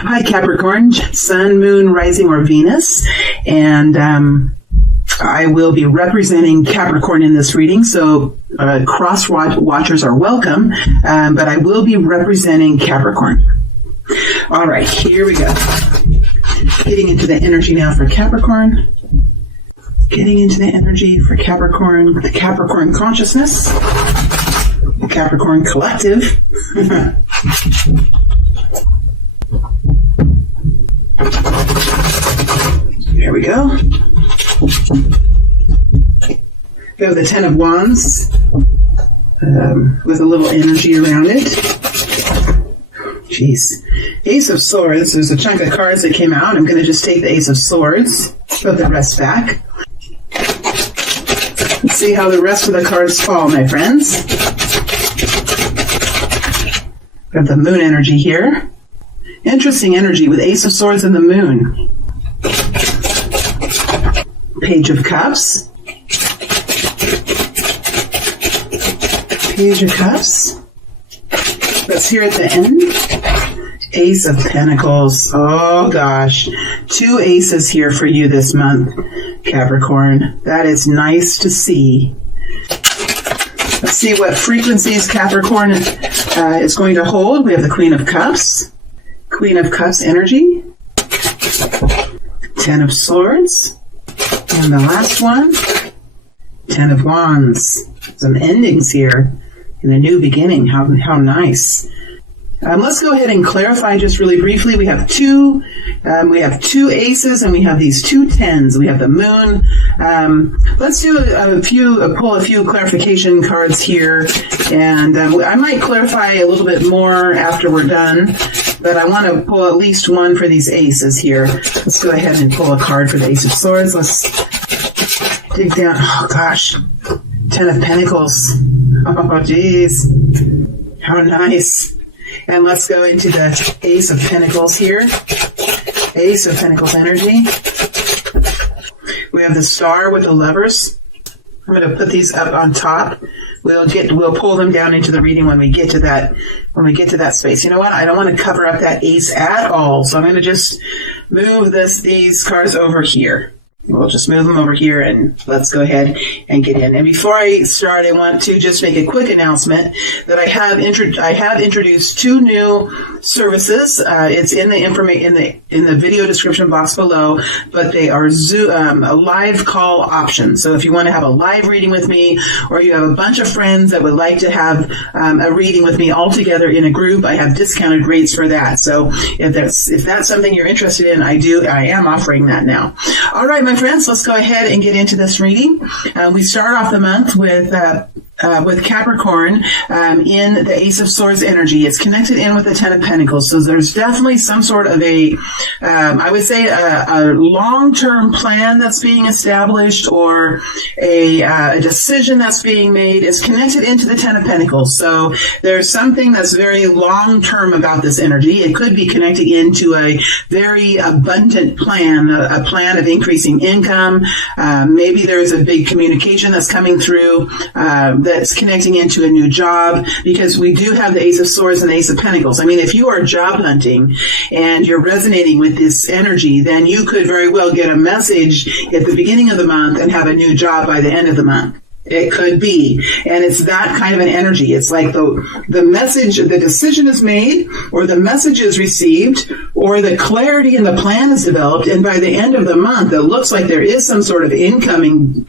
Hi, Capricorn, Sun, Moon, Rising, or Venus. And I will be representing Capricorn in this reading, so cross watchers are welcome, but I will be representing Capricorn. All right, here we go. Getting into the energy now for Capricorn. Getting into the energy for Capricorn, the Capricorn consciousness, the Capricorn collective. There we go. We have the Ten of Wands with a little energy around it. Jeez. Ace of Swords. There's a chunk of cards that came out. I'm going to just take the Ace of Swords, put the rest back. Let's see how the rest of the cards fall, my friends. We have the Moon energy here. Interesting energy with Ace of Swords and the Moon. Page of Cups. Page of Cups. Let's hear at the end. Ace of Pentacles. Oh gosh. 2 aces here for you this month, Capricorn. That is nice to see. Let's see what frequencies Capricorn is going to hold. We have the Queen of Cups. Queen of Cups energy. 10 of Swords. And the last one, 10 of Wands. Some endings here and a new beginning. How nice. Let's go ahead and clarify just really briefly. We have two aces and we have these 2 tens. We have the Moon. Let's do pull a few clarification cards here, and I might clarify a little bit more after we're done, but I want to pull at least one for these aces here. Let's go ahead and pull a card for the Ace of Swords. Let's dig down. Oh gosh, 10 of Pentacles. Oh geez, how nice. And let's go into the Ace of Pentacles here. Ace of Pentacles energy. We have the Star with the Lovers. I'm going to put these up on top. We'll pull them down into the reading when we get to that space. You know what? I don't want to cover up that ace at all, so I'm going to just move these cards over here. We'll just move them over here and let's go ahead and get in. And before I start, I want to just make a quick announcement that I have introduced 2 new services. It's in the video description box below, but they are a live call option. So if you want to have a live reading with me, or you have a bunch of friends that would like to have a reading with me all together in a group, I have discounted rates for that. So if that's something you're interested in, I am offering that now. All right, my friends, let's go ahead and get into this reading. We start off the month with Capricorn in the Ace of Swords energy. It's connected in with the 10 of Pentacles. So there's definitely some sort of I would say a long-term plan that's being established, or a decision that's being made. It's connected into the 10 of Pentacles. So there's something that's very long-term about this energy. It could be connecting into a very abundant plan, a plan of increasing income. Maybe there's a big communication that's coming through that's connecting into a new job, because we do have the Ace of Swords and the Ace of Pentacles. I mean, if you are job hunting and you're resonating with this energy, then you could very well get a message at the beginning of the month and have a new job by the end of the month. It could be. And it's that kind of an energy. It's like the message, the decision is made, or the message is received, or the clarity in the plan is developed. And by the end of the month, it looks like there is some sort of incoming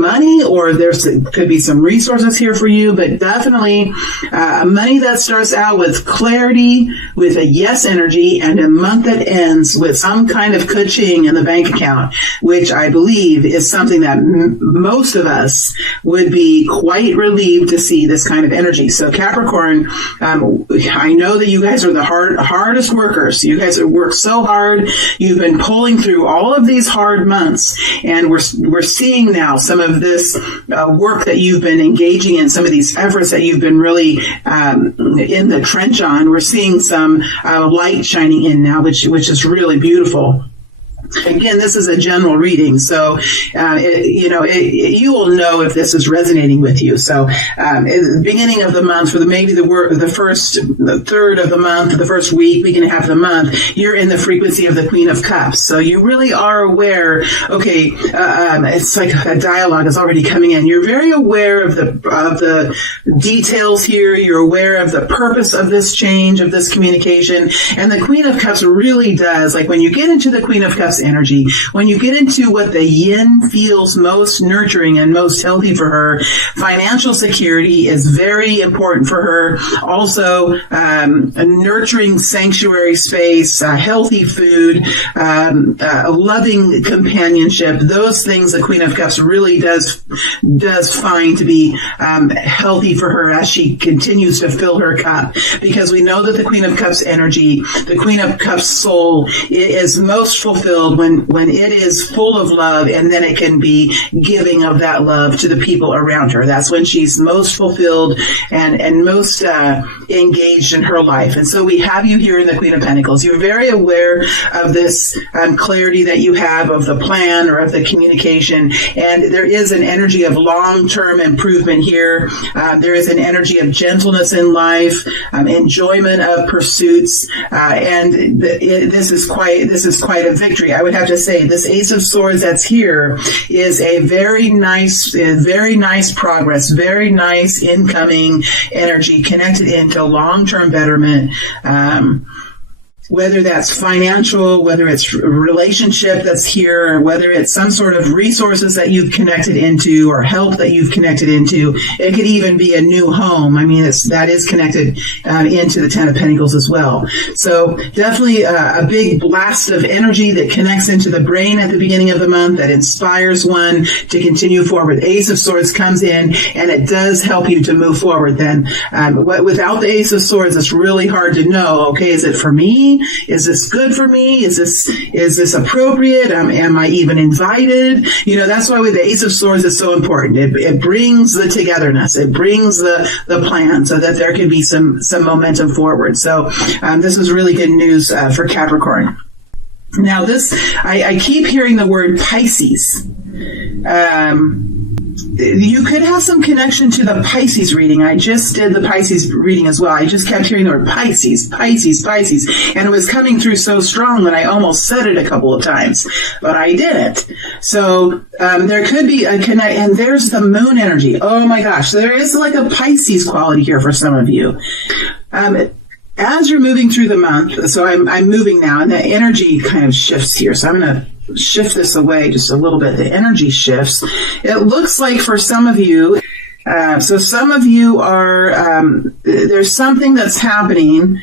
money, or could be some resources here for you, but definitely money that starts out with clarity, with a yes energy, and a month that ends with some kind of ka-ching in the bank account, which I believe is something that most of us would be quite relieved to see, this kind of energy. So Capricorn, I know that you guys are the hardest workers. You guys have worked so hard. You've been pulling through all of these hard months, and we're seeing now some of this work that you've been engaging in, some of these efforts that you've been really in the trench on. We're seeing some light shining in now, which is really beautiful. Again, this is a general reading, so you will know if this is resonating with you. So, at the beginning of the month, for the first third of the month, the first week and a half of the month, you're in the frequency of the Queen of Cups. So you really are aware. Okay, it's like a dialogue is already coming in. You're very aware of the details here. You're aware of the purpose of this change, of this communication, and the Queen of Cups really does. Like when you get into the Queen of Cups energy, when you get into what the yin feels most nurturing and most healthy for her, financial security is very important for her. Also, a nurturing sanctuary space, healthy food, a loving companionship. Those things the Queen of Cups really does find to be healthy for her as she continues to fill her cup. Because we know that the Queen of Cups energy, the Queen of Cups soul, is most fulfilled when it is full of love, and then it can be giving of that love to the people around her. That's when she's most fulfilled and most engaged in her life. And so we have you here in the Queen of Pentacles. You're very aware of this clarity that you have of the plan or of the communication, and there is an energy of long-term improvement here. There is an energy of gentleness in life, enjoyment of pursuits, and this is quite a victory. I would have to say this Ace of Swords that's here is a very nice progress, very nice incoming energy connected into long-term betterment. Whether that's financial, whether it's relationship that's here, whether it's some sort of resources that you've connected into or help that you've connected into. It could even be a new home. I mean, that is connected into the Ten of Pentacles as well. So definitely a big blast of energy that connects into the brain at the beginning of the month that inspires one to continue forward. Ace of Swords comes in and it does help you to move forward. Then without the Ace of Swords, it's really hard to know, okay, is it for me? Is this good for me? Is this appropriate? Am I even invited? That's why with the Ace of Swords it's so important. It brings the togetherness. It brings the plan so that there can be some momentum forward. So this is really good news for Capricorn. Now I keep hearing the word Pisces. You could have some connection to the Pisces reading. I just did the Pisces reading as well. I just kept hearing the word Pisces, Pisces, Pisces, and it was coming through so strong that I almost said it a couple of times, but I didn't. So there could be a connect, and there's the moon energy. Oh my gosh, there is like a Pisces quality here for some of you. As you're moving through the month, so I'm moving now, and the energy kind of shifts here. So I'm going to shift this away just a little bit. The energy shifts. It looks like for some of you, so some of you are, there's something that's happening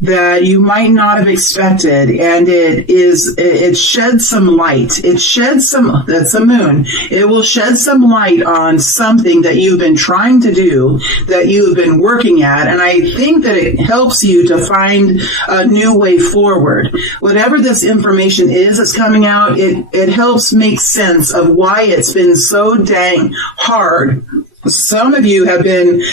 that you might not have expected, and it sheds some light. That's a moon. It will shed some light on something that you've been trying to do, that you've been working at, and I think that it helps you to find a new way forward. Whatever this information is that's coming out, it helps make sense of why it's been so dang hard. Some of you have been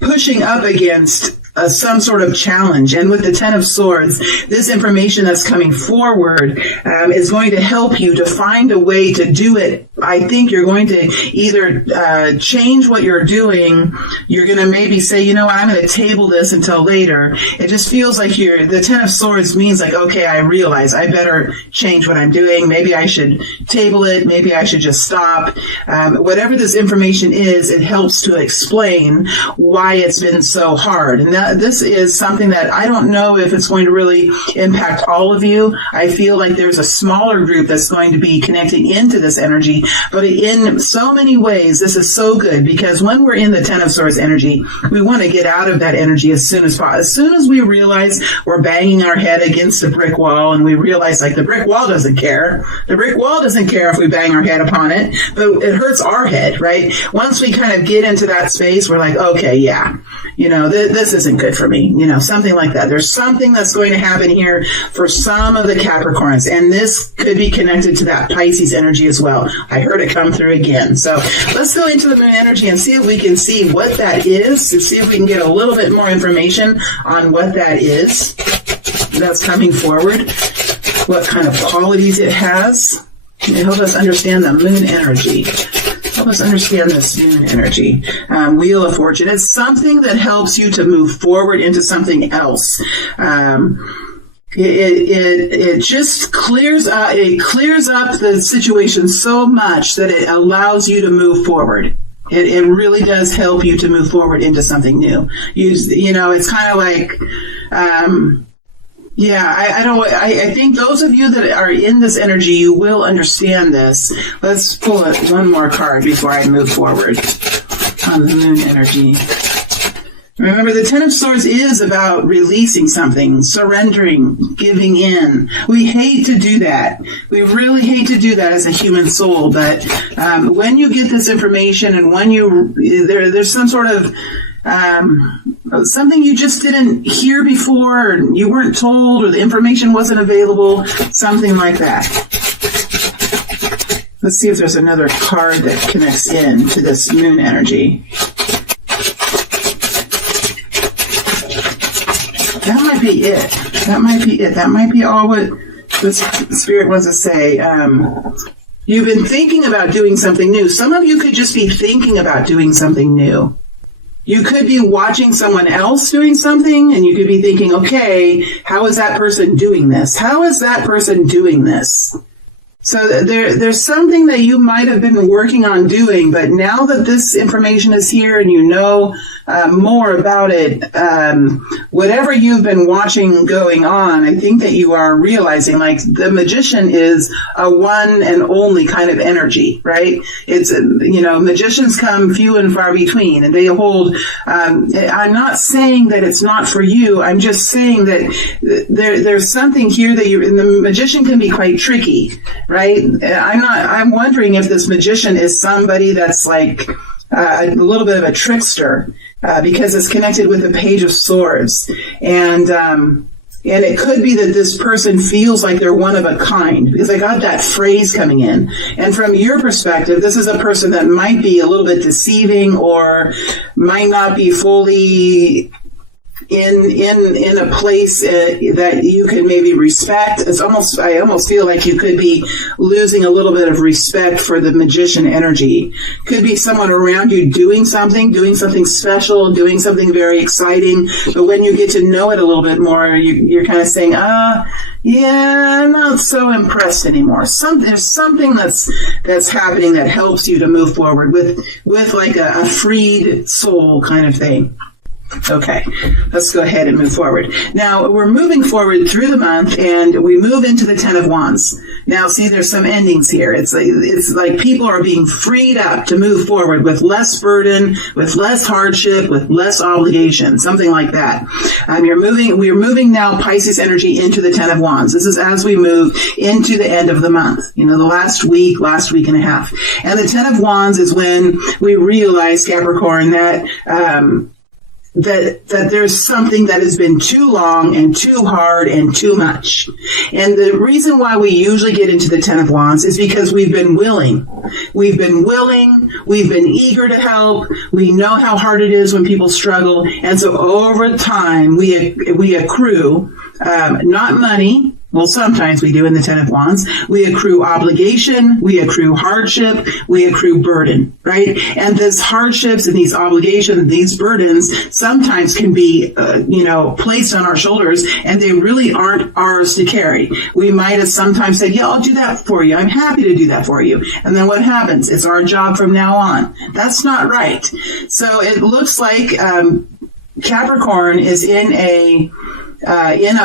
pushing up against some sort of challenge. And with the Ten of Swords, this information that's coming forward is going to help you to find a way to do it. I think you're going to either change what you're doing. You're going to maybe say, I'm going to table this until later. It just feels like the Ten of Swords means like, okay, I realize I better change what I'm doing. Maybe I should table it. Maybe I should just stop. Whatever this information is, it helps to explain why it's been so hard. And this is something that I don't know if it's going to really impact all of you. I feel like there's a smaller group that's going to be connecting into this energy, but in so many ways, this is so good because when we're in the Ten of Swords energy, we want to get out of that energy as soon as possible. As soon as we realize we're banging our head against a brick wall and we realize like the brick wall doesn't care. The brick wall doesn't care if we bang our head upon it, but it hurts our head, right? Once we kind of get into that space, we're like, okay, yeah, this isn't good for me, something like that. There's something that's going to happen here for some of the Capricorns, and this could be connected to that Pisces energy as well. I heard it come through again. So let's go into the moon energy and see if we can see what that is, to see if we can get a little bit more information on what that is that's coming forward. what kind of qualities it has. It helps us understand the moon energy. Help us understand this moon energy. Wheel of Fortune. It's something that helps you to move forward into something else. It just clears up the situation so much that it allows you to move forward. It really does help you to move forward into something new. It's kind of like, I think those of you that are in this energy, you will understand this. Let's pull one more card before I move forward on the moon energy. Remember, the Ten of Swords is about releasing something, surrendering, giving in. We hate to do that. We really hate to do that as a human soul. But when you get this information and when there's some sort of something you just didn't hear before, or you weren't told, or the information wasn't available, something like that. Let's see if there's another card that connects in to this moon energy. That might be it. That might be all what the Spirit wants to say. You've been thinking about doing something new. Some of you could just be thinking about doing something new. You could be watching someone else doing something, and you could be thinking, okay, how is that person doing this? How is that person doing this? So there's something that you might have been working on doing, but now that this information is here and you know more about it, whatever you've been watching going on, I think that you are realizing, like, the magician is a one and only kind of energy, right? It's, magicians come few and far between, and they hold, I'm not saying that it's not for you, I'm just saying that there's something here that and the magician can be quite tricky, right? I'm wondering if this magician is somebody that's like a little bit of a trickster, because it's connected with the Page of Swords. And it could be that this person feels like they're one of a kind, because I got that phrase coming in. And from your perspective, this is a person that might be a little bit deceiving, or might not be fully in a place that you can maybe respect. I almost feel like you could be losing a little bit of respect for the magician energy. Could be someone around you doing something special, doing something very exciting, but when you get to know it a little bit more, you're kind of saying, I'm not so impressed anymore. There's something that's happening that helps you to move forward with like a freed soul kind of thing. Okay, let's go ahead and move forward. Now, we're moving forward through the month, and we move into the Ten of Wands. Now, see, there's some endings here. It's like people are being freed up to move forward with less burden, with less hardship, with less obligation, something like that. We're moving now Pisces energy into the Ten of Wands. This is as we move into the end of the month, the last week and a half. And the Ten of Wands is when we realize, Capricorn, that there's something that has been too long and too hard and too much. And the reason why we usually get into the Ten of Wands is because we've been willing. We've been eager to help. We know how hard it is when people struggle. And so over time, we accrue, not money. Well, sometimes we do in the Ten of Wands. We accrue obligation, we accrue hardship, we accrue burden, right? And these hardships and these obligations, these burdens sometimes can be, placed on our shoulders, and they really aren't ours to carry. We might have sometimes said, yeah, I'll do that for you. I'm happy to do that for you. And then what happens? It's our job from now on. That's not right. So it looks like Capricorn is in a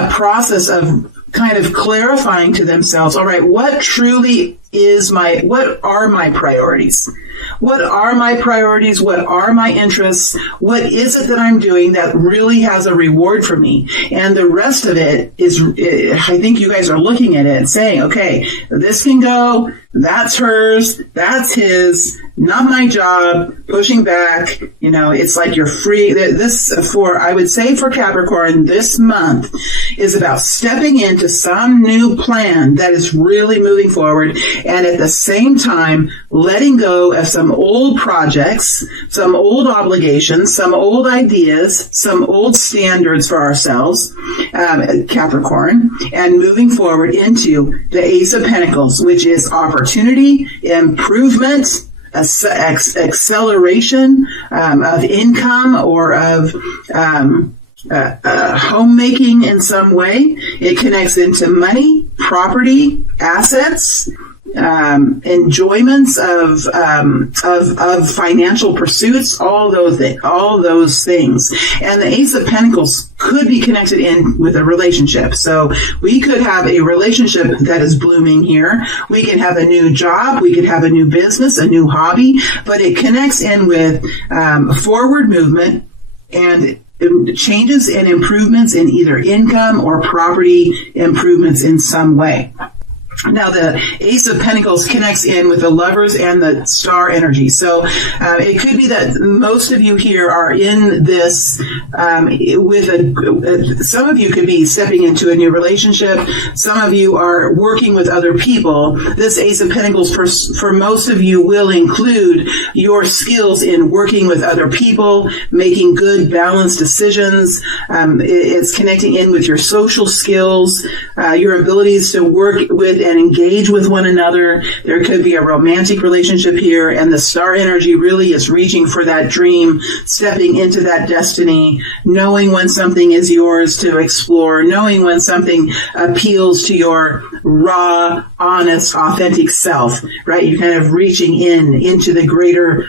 process of kind of clarifying to themselves, all right, what are my priorities? What are my priorities? What are my interests? What is it that I'm doing that really has a reward for me? And the rest of it is, I think you guys are looking at it and saying, okay, this can go, that's hers, that's his, not my job, pushing back. It's like you're free. I would say for Capricorn, this month is about stepping into some new plan that is really moving forward. and at the same time letting go of some old projects, some old obligations, some old ideas, some old standards for ourselves, Capricorn, and moving forward into the Ace of Pentacles, which is opportunity, improvement, acceleration of income or of homemaking in some way. It connects into money, property, assets, enjoyments of financial pursuits, all those things. And the Ace of Pentacles could be connected in with a relationship. So we could have a relationship that is blooming here. We could have a new job. We could have a new business, a new hobby, but it connects in with forward movement and changes and improvements in either income or property improvements in some way. Now, the Ace of Pentacles connects in with the Lovers and the Star energy. So it could be that most of you here are in this some of you could be stepping into a new relationship. Some of you are working with other people. This Ace of Pentacles for most of you will include your skills in working with other people, making good, balanced decisions. It's connecting in with your social skills, your abilities to work with and engage with one another. There could be a romantic relationship here, and the Star energy really is reaching for that dream, stepping into that destiny, knowing when something is yours to explore, knowing when something appeals to your raw, honest, authentic self, right? You're kind of reaching into the greater,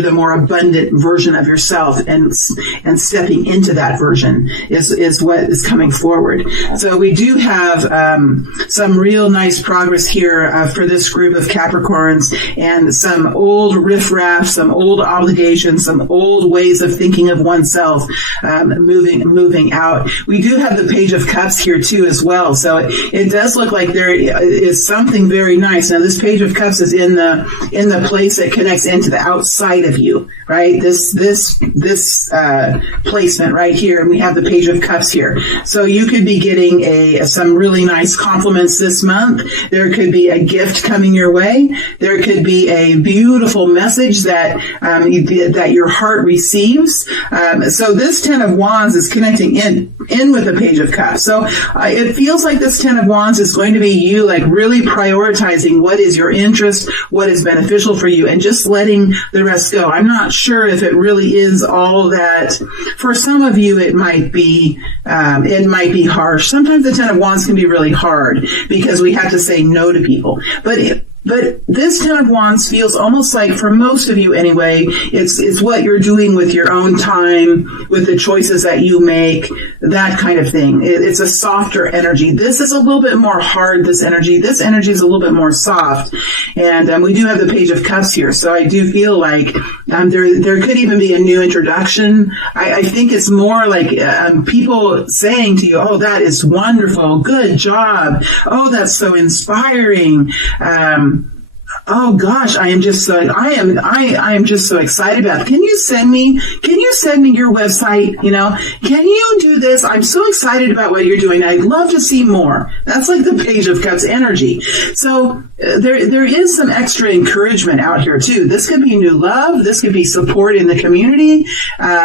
the more abundant version of yourself, and stepping into that version is what is coming forward. So we do have some real nice progress here for this group of Capricorns, and some old riffraff, some old obligations, some old ways of thinking of oneself moving out. We do have the Page of Cups here too as well. So it does look like there is something very nice. Now this Page of Cups is in the place that connects into the outside of you, right? This placement right here, and we have the Page of Cups here. So you could be getting some really nice compliments this month. There could be a gift coming your way. There could be a beautiful message that your heart receives. So this Ten of Wands is connecting in with the Page of Cups. So it feels like this Ten of Wands is going to be you like really prioritizing what is your interest, what is beneficial for you, and just letting the rest go. I'm not sure if it really is all that. For some of you, it might be harsh. Sometimes the Ten of Wands can be really hard because we have to say no to people. But this Ten of Wands feels almost like, for most of you anyway, it's what you're doing with your own time, with the choices that you make, that kind of thing. It's a softer energy. This is a little bit more hard, this energy. This energy is a little bit more soft. And we do have the Page of Cups here. So I do feel like there could even be a new introduction. I think it's more like people saying to you, oh, that is wonderful. Good job. Oh, that's so inspiring. Oh gosh, I am just so excited about it. Can you send me your website? Can you do this? I'm so excited about what you're doing. I'd love to see more. That's like the Page of Cups energy. So there is some extra encouragement out here too. This could be new love. This could be support in the community.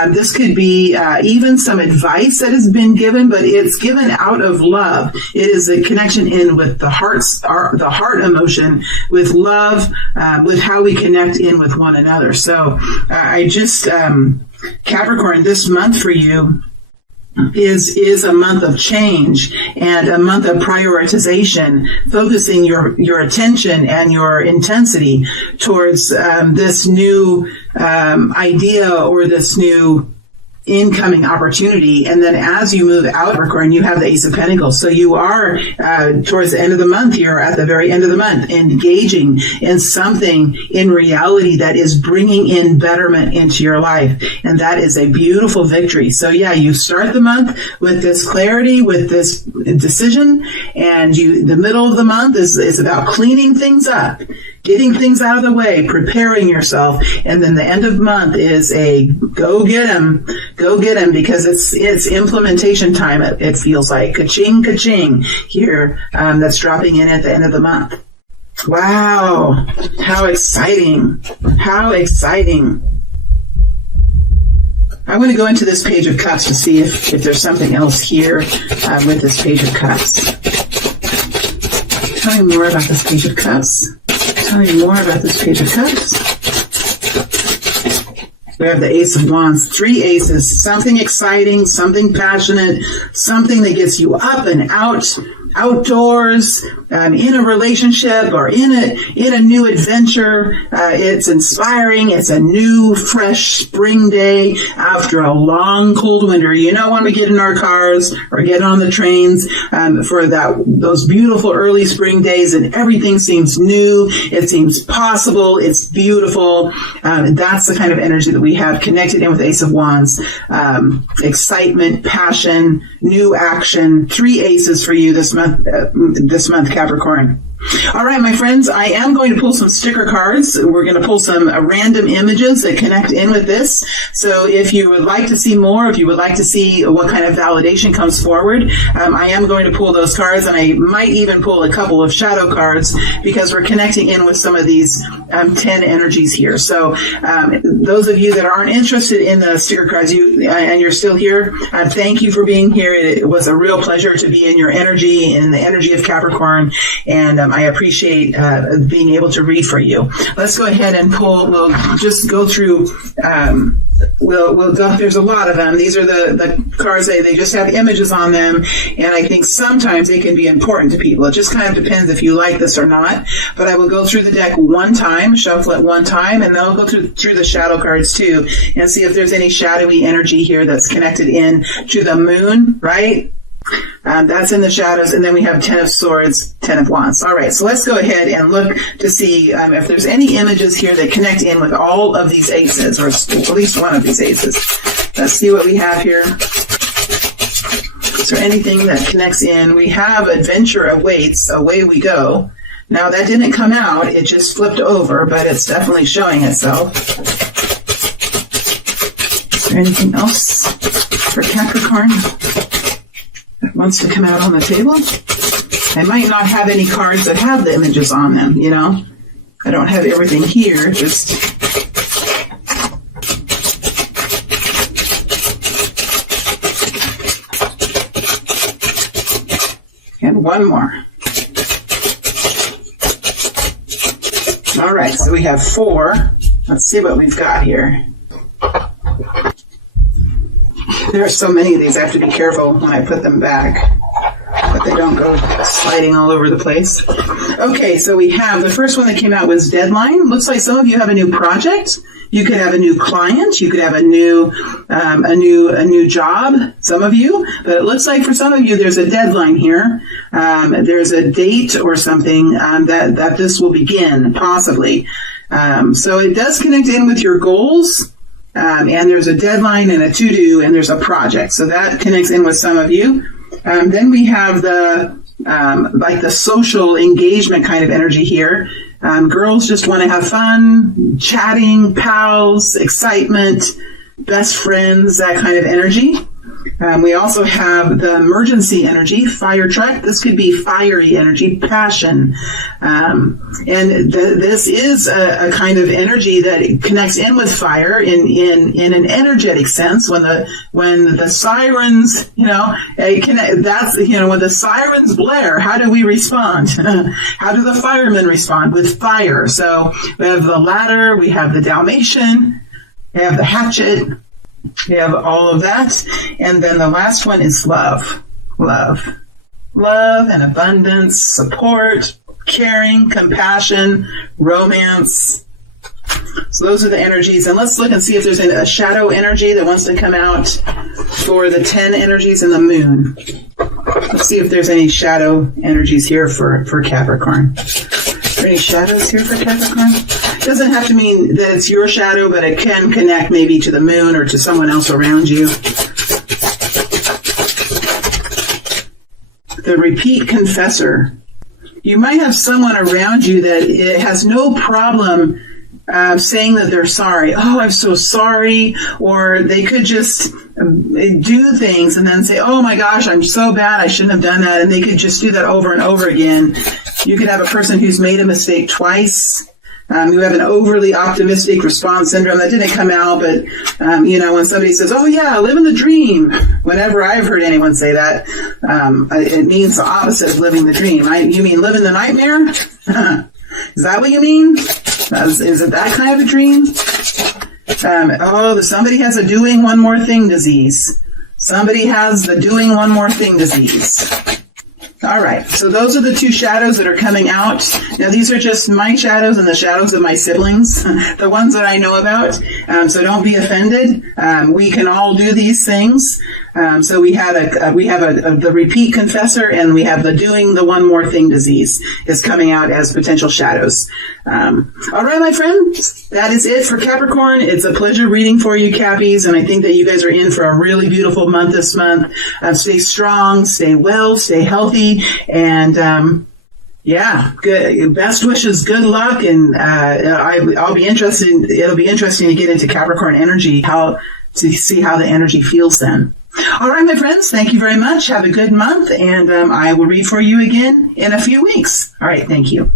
This could be even some advice that has been given, but it's given out of love. It is a connection in with the heart emotion, with love, with how we connect in with one another. So Capricorn, this month for you is a month of change and a month of prioritization, focusing your attention and your intensity towards this new idea or this new incoming opportunity. And then as you move out, Capricorn, you have the Ace of Pentacles. So you are towards the end of the month, you're at the very end of the month, engaging in something in reality that is bringing in betterment into your life. And that is a beautiful victory. So yeah, you start the month with this clarity, with this decision, and the middle of the month is about cleaning things up, getting things out of the way, preparing yourself. And then the end of the month is a go get 'em, because it's implementation time. It feels like ka-ching, ka-ching here. That's dropping in at the end of the month. Wow. How exciting. How exciting. I want to go into this Page of Cups to see if there's something else here with this Page of Cups. Tell me more about this Page of Cups. Tell me more about this Page of Cups. We have the Ace of Wands, 3 aces, something exciting, something passionate, something that gets you up and outdoors, in a relationship or in a new adventure. It's inspiring. It's a new, fresh spring day after a long, cold winter. You know, when we get in our cars or get on the trains for those beautiful early spring days, and everything seems new. It seems possible. It's beautiful. That's the kind of energy that we have connected in with Ace of Wands. Excitement, passion, new action. 3 aces for you this month, Capricorn. All right, my friends, I am going to pull some sticker cards. We're going to pull some random images that connect in with this. So if you would like to see more, if you would like to see what kind of validation comes forward, I am going to pull those cards, and I might even pull a couple of shadow cards because we're connecting in with some of these 10 energies here. So those of you that aren't interested in the sticker cards, and you're still here, thank you for being here. It was a real pleasure to be in your energy, in the energy of Capricorn, and I appreciate being able to read for you. Let's go ahead and pull. We'll just go through. We'll go. There's a lot of them. These are the cards. They just have images on them, and I think sometimes they can be important to people. It just kind of depends if you like this or not. But I will go through the deck one time, shuffle it one time, and then I'll go through the shadow cards too, and see if there's any shadowy energy here that's connected in to the moon, right? That's in the shadows, and then we have 10 of Swords, 10 of Wands. All right, so let's go ahead and look to see if there's any images here that connect in with all of these aces, or at least one of these aces. Let's see what we have here. Is there anything that connects in? We have Adventure Awaits, Away We Go. Now, that didn't come out. It just flipped over, but it's definitely showing itself. Is there anything else for Capricorn that wants to come out on the table? I might not have any cards that have the images on them, you know. I don't have everything here, just... And one more. All right, so we have 4. Let's see what we've got here. There are so many of these, I have to be careful when I put them back, but they don't go sliding all over the place. Okay, so we have, the first one that came out was Deadline. Looks like some of you have a new project. You could have a new client. You could have a new job, some of you. But it looks like for some of you, there's a deadline here. There's a date or something that this will begin, possibly. So it does connect in with your goals. And there's a deadline and a to-do, and there's a project. So that connects in with some of you. Then we have the social engagement kind of energy here. Girls just want to have fun, chatting, pals, excitement, best friends, that kind of energy. We also have the emergency energy, fire truck. This could be fiery energy, passion. This is a kind of energy that connects in with fire in an energetic sense. When the sirens, when the sirens blare, how do we respond? How do the firemen respond? With fire. So we have the ladder, we have the Dalmatian, we have the hatchet. We have all of that. And then the last one is love. Love and abundance, support, caring, compassion, romance. So those are the energies. And let's look and see if there's a shadow energy that wants to come out for the 10 energies in the moon. Let's see if there's any shadow energies here for Capricorn. Are there any shadows here for Capricorn? It doesn't have to mean that it's your shadow, but it can connect maybe to the moon or to someone else around you. The repeat confessor. You might have someone around you that it has no problem saying that they're sorry. Oh, I'm so sorry. Or they could just do things and then say, oh my gosh, I'm so bad, I shouldn't have done that. And they could just do that over and over again. You could have a person who's made a mistake twice. You have an overly optimistic response syndrome. That didn't come out, but, when somebody says, oh yeah, living the dream, whenever I've heard anyone say that, it means the opposite of living the dream. You mean living the nightmare? Is that what you mean? Is it that kind of a dream? Somebody has a doing one more thing disease. Somebody has the doing one more thing disease. All right, so those are the two shadows that are coming out. Now, these are just my shadows and the shadows of my siblings, the ones that I know about. So don't be offended. We can all do these things. So we have the repeat confessor, and we have the doing the one more thing disease is coming out as potential shadows. All right, my friends, that is it for Capricorn. It's a pleasure reading for you, Cappies, and I think that you guys are in for a really beautiful month this month. Stay strong, stay well, stay healthy, and good. Best wishes, good luck, and I'll be interested. It'll be interesting to get into Capricorn energy, to see how the energy feels then. All right, my friends, thank you very much. Have a good month, and I will read for you again in a few weeks. All right, thank you.